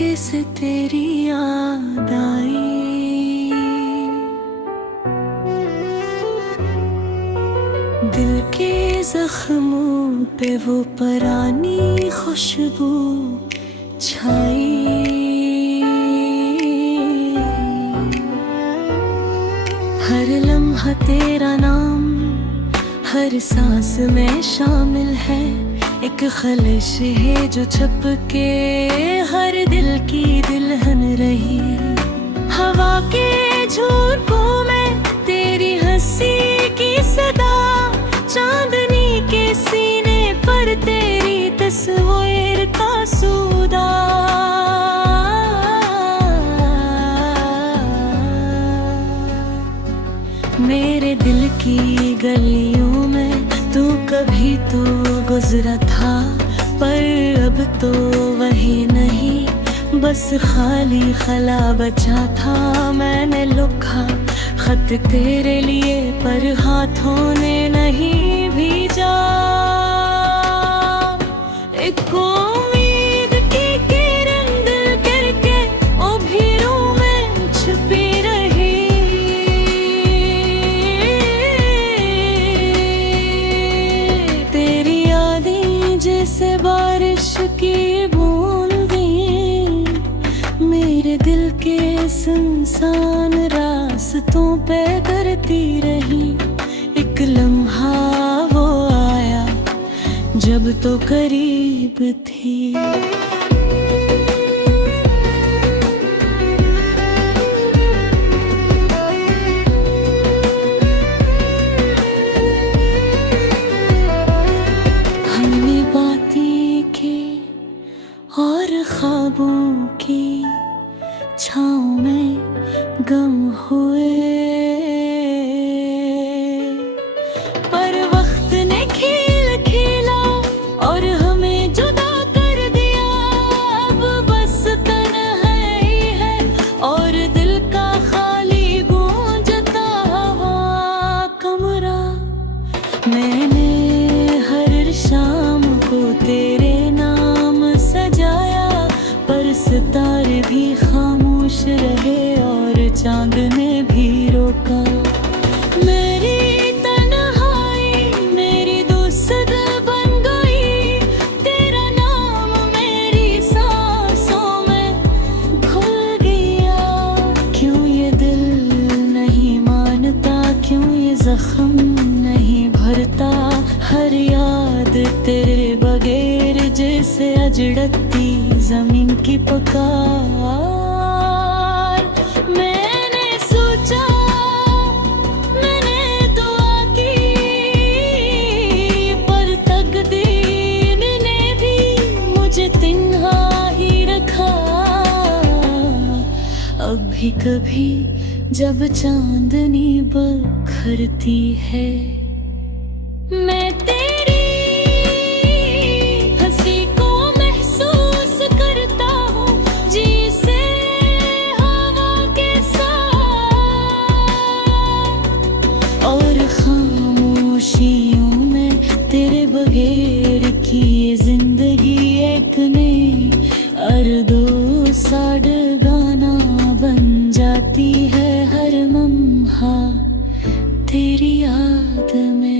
चुपके से तेरी याद आई। दिल के जख्मों पे वो पुरानी खुशबू छाई। हर लम्हा तेरा नाम हर सांस में शामिल है। एक खलिश है जो छुप के हर दिल की दुल्हन रही। हवा के झोंकों में तेरी हंसी की सदा, चांदनी के सीने पर तेरी तस्वीर का सूदा। मेरे दिल की गलियों में तू कभी तो गुजरा था, पर अब तो वही नहीं, बस खाली खला बचा था। मैंने लिखा खत तेरे लिए पर हाथों ने नहीं भेजा। एक उम्मीद की किरण दिल करके ओ भीड़ों में छुपी रही। तेरी यादें जैसे बारिश की बूंदें मेरे दिल के सुनसान रास्तों पे करती रही। एक लम्हा वो आया जब तो करीब थी। हमने बातें की और ख्वाबों की छाँव में गम हुए, पर वक्त ने खेल खेला और हमें जुदा कर दिया। अब बस तन्हाई है और दिल का खाली गूंजता हुआ कमरा। मैंने हर शाम को तेरे नाम सजाया, पर सितारे भी खामोश रहे और चांद ने भी रोका। मेरी तन्हाई मेरी दोस्त बन गई, तेरा नाम मेरी सांसों में घुल गया। क्यों ये दिल नहीं मानता, क्यों ये जख्म नहीं भरता। हर याद तेरे बगैर जैसे अजड़ती जमीन की पुकार। मैंने सोचा मैंने दुआ की, पर तकदीर ने भी मुझे तन्हा ही रखा। अब भी कभी जब चांदनी बखरती है, मैं तेरी हंसी को महसूस करता हूँ जैसे हवा के साथ। और खामोशियों में तेरे बगैर की ये जिंदगी एक नई अर्दो साड़ गाना बन जाती है। हर लम्हा तेरी याद में